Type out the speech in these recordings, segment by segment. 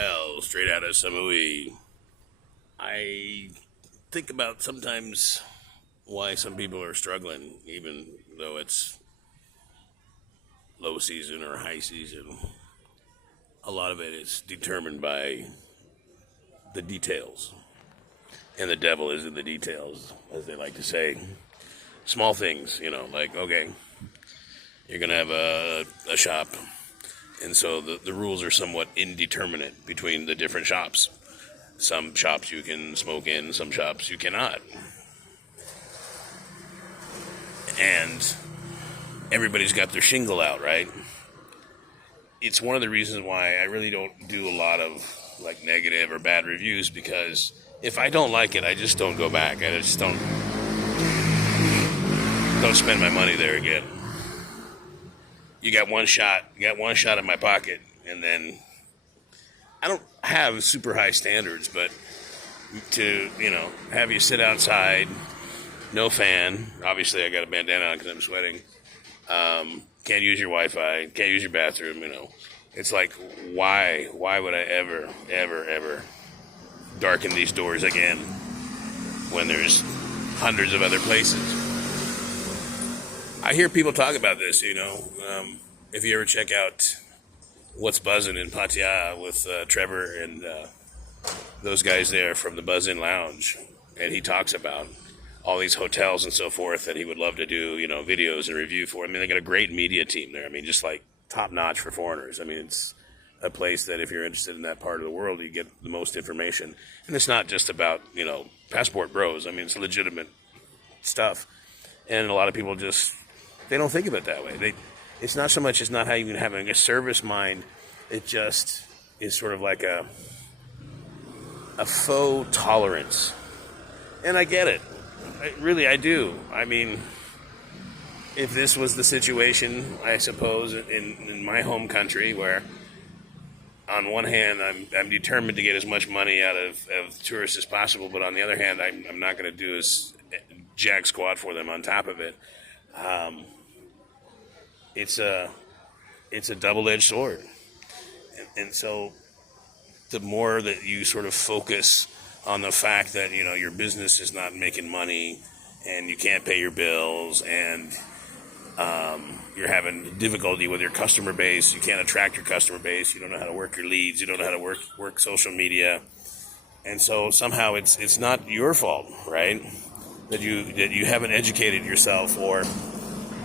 Well, straight out of Samui, I think about sometimes why some people are struggling, even though it's low season or high season. A lot of it is determined by the details. And the devil is in the details, as they like to say. Small things, like, okay, you're going to have a shop. And so the rules are somewhat indeterminate between the different shops. Some shops you can smoke in, some shops you cannot. And everybody's got their shingle out, right? It's one of the reasons why I really don't do a lot of like negative or bad reviews, because if I don't like it, I just don't go back. I just don't spend my money there again. You got one shot in my pocket, and then I don't have super high standards, but to, have you sit outside, no fan, obviously I got a bandana on because I'm sweating, can't use your Wi-Fi, can't use your bathroom, it's like, why would I ever darken these doors again when there's hundreds of other places? I hear people talk about this, if you ever check out What's Buzzin' in Pattaya with Trevor and those guys there from the Buzz-In Lounge, and he talks about all these hotels and so forth that he would love to do, videos and review for. They got a great media team there. Just like top-notch for foreigners. It's a place that if you're interested in that part of the world, you get the most information. And it's not just about, passport bros. It's legitimate stuff. And a lot of people they don't think of it that way. It's not so much, it's not how you having a service mind. It just is sort of like a faux tolerance. And I get it. I do. If this was the situation, I suppose, in my home country, where on one hand I'm determined to get as much money out of tourists as possible, but on the other hand I'm not going to do as jack squat for them on top of it. It's a double-edged sword. And so the more that you sort of focus on the fact that, your business is not making money and you can't pay your bills and you're having difficulty with your customer base, you can't attract your customer base, you don't know how to work your leads, you don't know how to work social media. And so somehow it's not your fault, right? That you haven't educated yourself or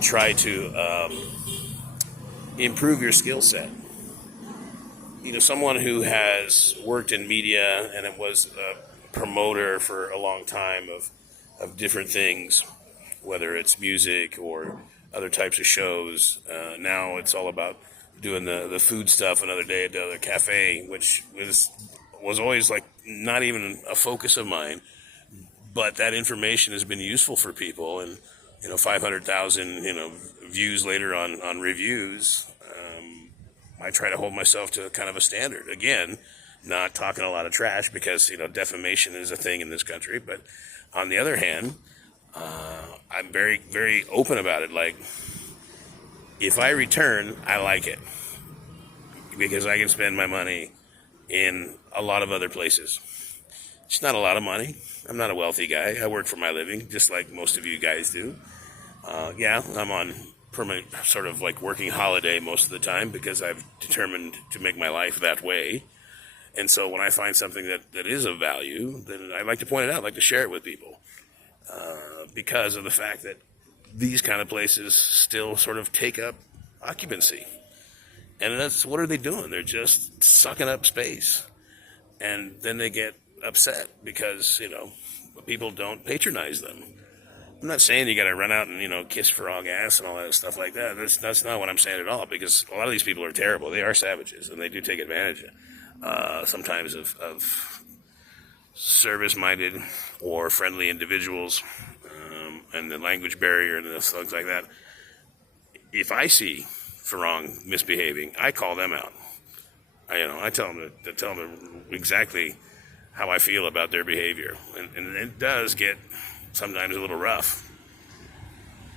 try to improve your skill set. Someone who has worked in media and it was a promoter for a long time of different things, whether it's music or other types of shows. Now it's all about doing the food stuff another day at the other cafe, which was always like not even a focus of mine. But that information has been useful for people, and 500,000 views later on reviews. I try to hold myself to kind of a standard. Again, not talking a lot of trash because defamation is a thing in this country. But on the other hand, I'm very, very open about it. Like, if I return, I like it because I can spend my money in a lot of other places. It's not a lot of money. I'm not a wealthy guy. I work for my living, just like most of you guys do. I'm on permanent sort of like working holiday most of the time because I've determined to make my life that way. And so when I find something that is of value, then I like to point it out, I like to share it with people. Because of the fact that these kind of places still sort of take up occupancy. And what are they doing? They're just sucking up space. And then they get upset because, people don't patronize them. I'm not saying you got to run out and, kiss frog ass and all that stuff like that. That's not what I'm saying at all, because a lot of these people are terrible. They are savages, and they do take advantage sometimes of service-minded or friendly individuals, and the language barrier and things like that. If I see Farang misbehaving, I call them out. I tell them to tell them exactly how I feel about their behavior, and it does get sometimes a little rough.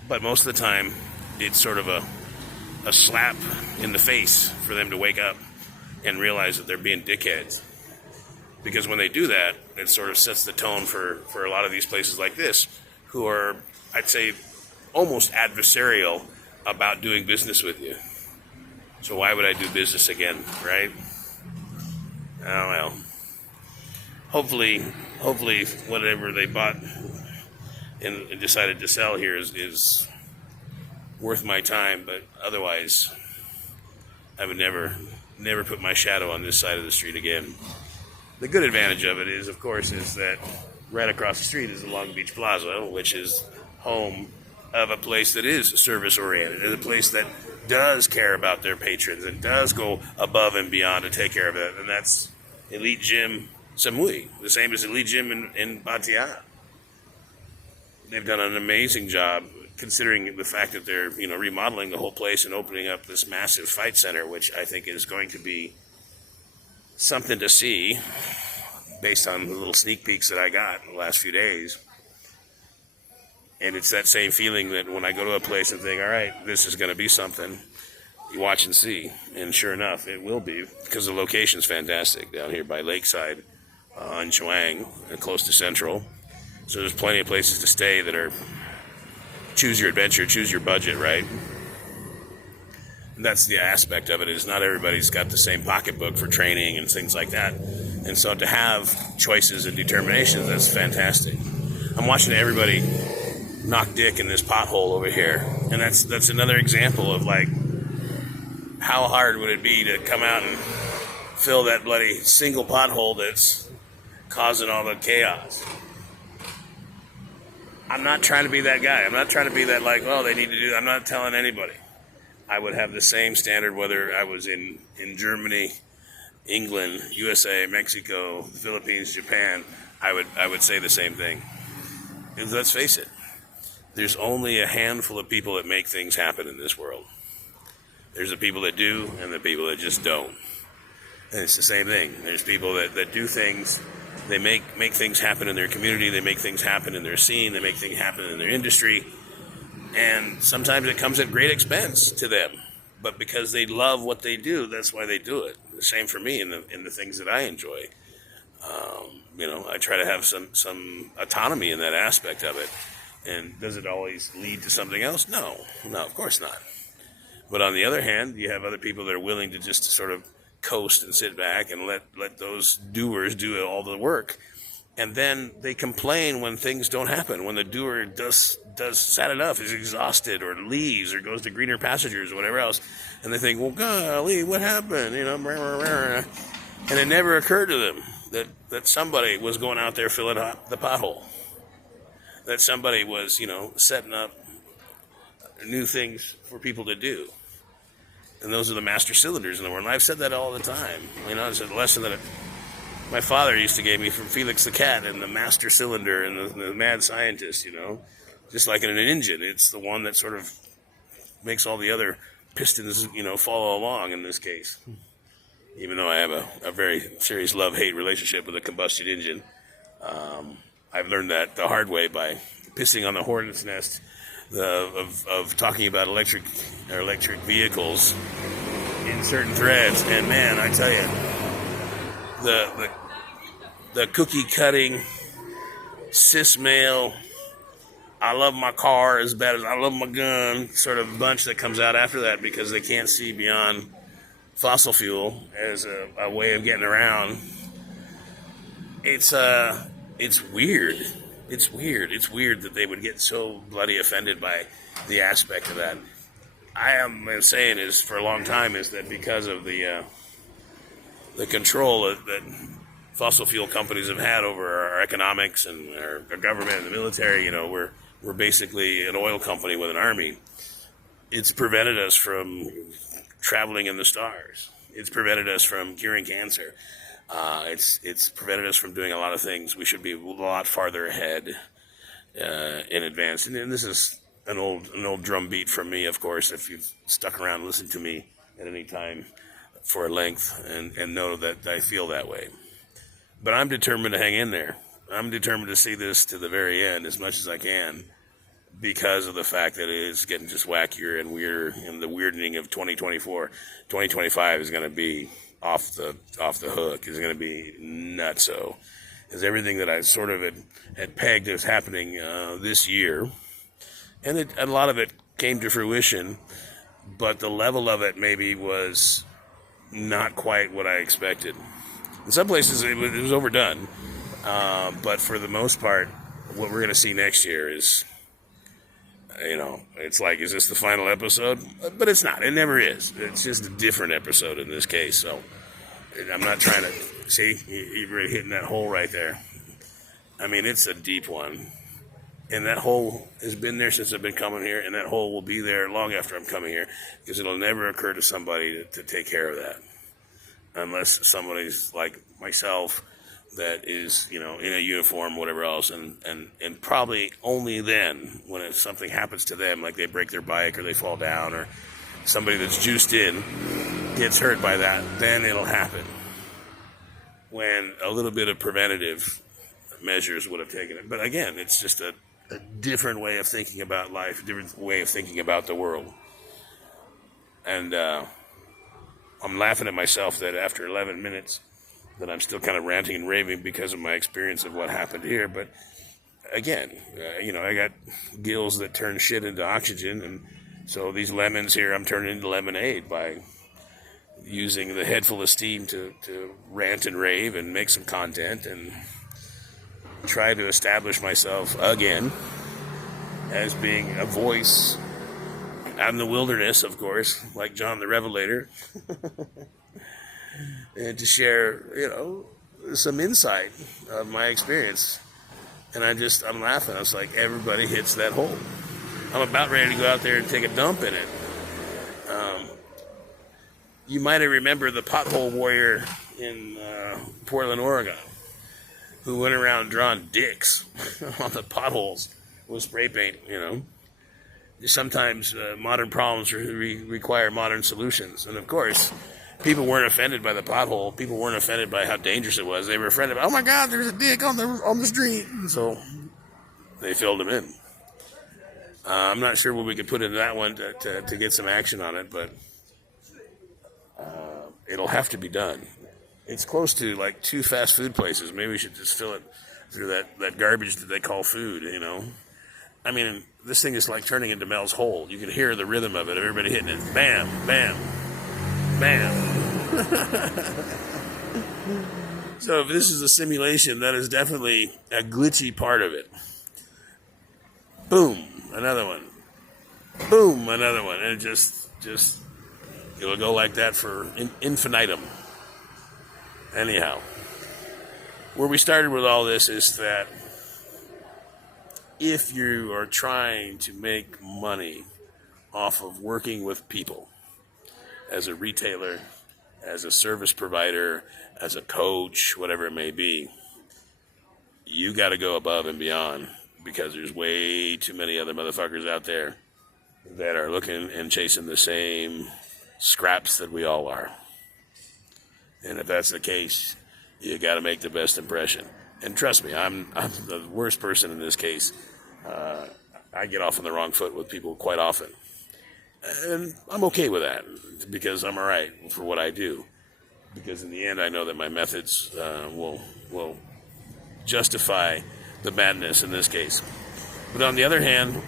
But most of the time, it's sort of a slap in the face for them to wake up and realize that they're being dickheads. Because when they do that, it sort of sets the tone for a lot of these places like this, who are, I'd say, almost adversarial about doing business with you. So why would I do business again, right? I don't know. Hopefully, whatever they bought and decided to sell here is worth my time. But otherwise, I would never put my shadow on this side of the street again. The good advantage of it is, of course, is that right across the street is the Long Beach Plaza, which is home of a place that is service-oriented, and a place that does care about their patrons and does go above and beyond to take care of it. And that's Elite Gym Samui, the same as Elite Gym in Batya. They've done an amazing job, considering the fact that they're remodeling the whole place and opening up this massive fight center, which I think is going to be something to see based on the little sneak peeks that I got in the last few days. And it's that same feeling that when I go to a place and think, all right, this is going to be something, you watch and see. And sure enough, it will be, because the location's fantastic down here by Lakeside on Chuang, close to Central. So there's plenty of places to stay that are choose your adventure, choose your budget, right? And that's the aspect of it, is not everybody's got the same pocketbook for training and things like that. And so to have choices and determinations, that's fantastic. I'm watching everybody knock dick in this pothole over here. And that's another example of, like, how hard would it be to come out and fill that bloody single pothole that's causing all the chaos. I'm not trying to be that guy. I'm not trying to be that, like, oh, they need to do that. I'm not telling anybody. I would have the same standard whether I was in Germany, England, USA, Mexico, Philippines, Japan. I would say the same thing. Because let's face it, there's only a handful of people that make things happen in this world. There's the people that do and the people that just don't. And it's the same thing. There's people that do things. They make things happen in their community. They make things happen in their scene. They make things happen in their industry. And sometimes it comes at great expense to them. But because they love what they do, that's why they do it. The same for me in the things that I enjoy. I try to have some autonomy in that aspect of it. And does it always lead to something else? No, of course not. But on the other hand, you have other people that are willing to just sort of coast and sit back and let those doers do all the work. And then they complain when things don't happen, when the doer does sad enough, is exhausted or leaves or goes to greener pastures or whatever else. And they think, well, golly, what happened? And it never occurred to them that somebody was going out there filling up the pothole. That somebody was, setting up new things for people to do. And those are the master cylinders in the world. And I've said that all the time. It's a lesson that my father used to give me from Felix the Cat and the master cylinder and the mad scientist, Just like in an engine, it's the one that sort of makes all the other pistons, follow along in this case. Even though I have a very serious love-hate relationship with a combustion engine, I've learned that the hard way by pissing on the hornet's nest of talking about electric vehicles in certain threads. And man, I tell you, the cookie cutting cis male, I love my car as bad as I love my gun sort of bunch that comes out after that because they can't see beyond fossil fuel as a way of getting around. It's weird. It's weird that they would get so bloody offended by the aspect of that. I am saying is for a long time is that because of the control that fossil fuel companies have had over our economics and our government and the military, we're basically an oil company with an army. It's prevented us from traveling in the stars. It's prevented us from curing cancer. It's prevented us from doing a lot of things. We should be a lot farther ahead in advance. And this is an old drum beat from me, of course, if you've stuck around and listened to me at any time for a length and know that I feel that way. But I'm determined to hang in there. I'm determined to see this to the very end as much as I can because of the fact that it is getting just wackier and weirder, and the weirding of 2024. 2025 is going to be off the hook is going to be nutso. Because everything that I sort of had pegged as happening this year, and a lot of it came to fruition, but the level of it maybe was not quite what I expected. In some places it was overdone, but for the most part, what we're going to see next year is, it's like, is this the final episode? But it's not. It never is. It's just a different episode in this case. So I'm not trying to, see, you're really hitting that hole right there. I mean, it's a deep one. And that hole has been there since I've been coming here, and that hole will be there long after I'm coming here, because it'll never occur to somebody to take care of that. Unless somebody's like myself that is, in a uniform, whatever else, and probably only then, when something happens to them, like they break their bike or they fall down, or somebody that's juiced in gets hurt by that, then it'll happen. When a little bit of preventative measures would have taken it. But again, it's just a different way of thinking about life, a different way of thinking about the world. And I'm laughing at myself that after 11 minutes that I'm still kind of ranting and raving because of my experience of what happened here. But again, I got gills that turn shit into oxygen, and so these lemons here I'm turning into lemonade by using the head full of steam to rant and rave and make some content and try to establish myself again as being a voice out in the wilderness, of course, like John the Revelator, and to share, some insight of my experience. And I'm laughing. I was like, everybody hits that hole. I'm about ready to go out there and take a dump in it. You might have remembered the pothole warrior in Portland, Oregon, who went around drawing dicks on the potholes with spray paint, Sometimes modern problems require modern solutions. And of course, people weren't offended by the pothole. People weren't offended by how dangerous it was. They were offended by, oh my God, there's a dick on the street. And so they filled him in. I'm not sure what we could put into that one to get some action on it, but it'll have to be done. It's close to like 2 fast food places. Maybe we should just fill it through that garbage that they call food, I mean, this thing is like turning into Mel's Hole. You can hear the rhythm of it, everybody hitting it. Bam, bam, bam. So if this is a simulation, that is definitely a glitchy part of it. Boom, another one. Boom, another one. And it just it'll go like that for infinitum. Anyhow, where we started with all this is that if you are trying to make money off of working with people as a retailer, as a service provider, as a coach, whatever it may be, you got to go above and beyond, because there's way too many other motherfuckers out there that are looking and chasing the same scraps that we all are. And if that's the case, you got to make the best impression. And trust me, I'm the worst person in this case. I get off on the wrong foot with people quite often. And I'm okay with that, because I'm all right for what I do. Because in the end, I know that my methods will justify the madness in this case. But on the other hand,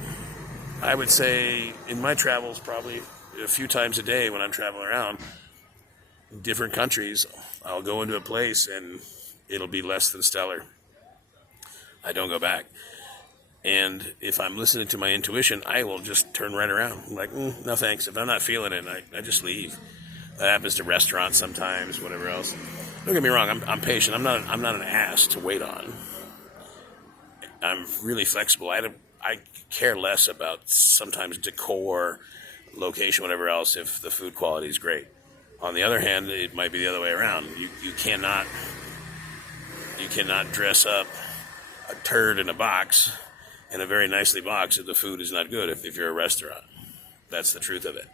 I would say in my travels, probably a few times a day when I'm traveling around different countries, I'll go into a place and it'll be less than stellar. I don't go back. And if I'm listening to my intuition, I will just turn right around. I'm like, no thanks. If I'm not feeling it, I just leave. That happens to restaurants sometimes, whatever else. Don't get me wrong, I'm patient. I'm not an ass to wait on. I'm really flexible. I care less about sometimes decor, location, whatever else, if the food quality is great. On the other hand, it might be the other way around. You cannot dress up a turd in a box, in a very nicely boxed, if the food is not good, if you're a restaurant. That's the truth of it.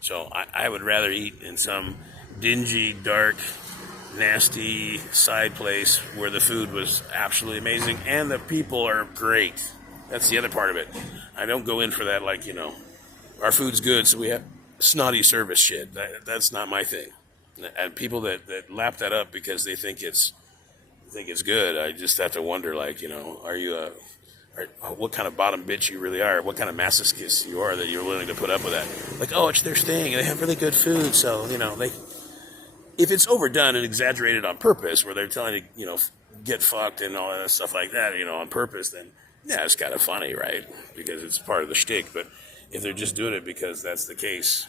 So I would rather eat in some dingy, dark, nasty side place where the food was absolutely amazing and the people are great. That's the other part of it. I don't go in for that, our food's good, so we have snotty service shit. That's not my thing. And people that lap that up because they think it's good, I just have to wonder, like, are you what kind of bottom bitch you really are? What kind of masochist you are that you're willing to put up with that? Like, oh, it's their thing, and they have really good food, so they. If it's overdone and exaggerated on purpose, where they're telling you, get fucked and all that stuff like that, on purpose, then yeah, it's kind of funny, right? Because it's part of the shtick. But if they're just doing it because that's the case,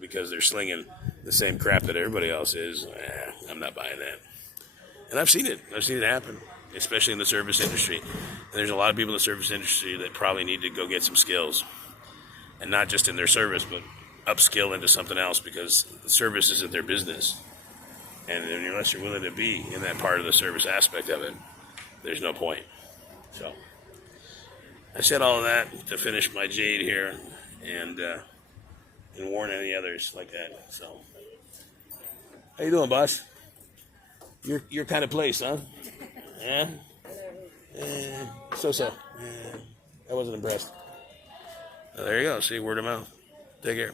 because they're slinging the same crap that everybody else is, I'm not buying that. And I've seen it. I've seen it happen, especially in the service industry. And there's a lot of people in the service industry that probably need to go get some skills. And not just in their service, but upskill into something else, because the service isn't their business. And unless you're willing to be in that part of the service aspect of it, there's no point. So I said all of that to finish my jade here and warn any others like that. So how you doing, boss? Your kind of place, huh? Yeah? So. I wasn't impressed. Well, there you go. See, word of mouth. Take care.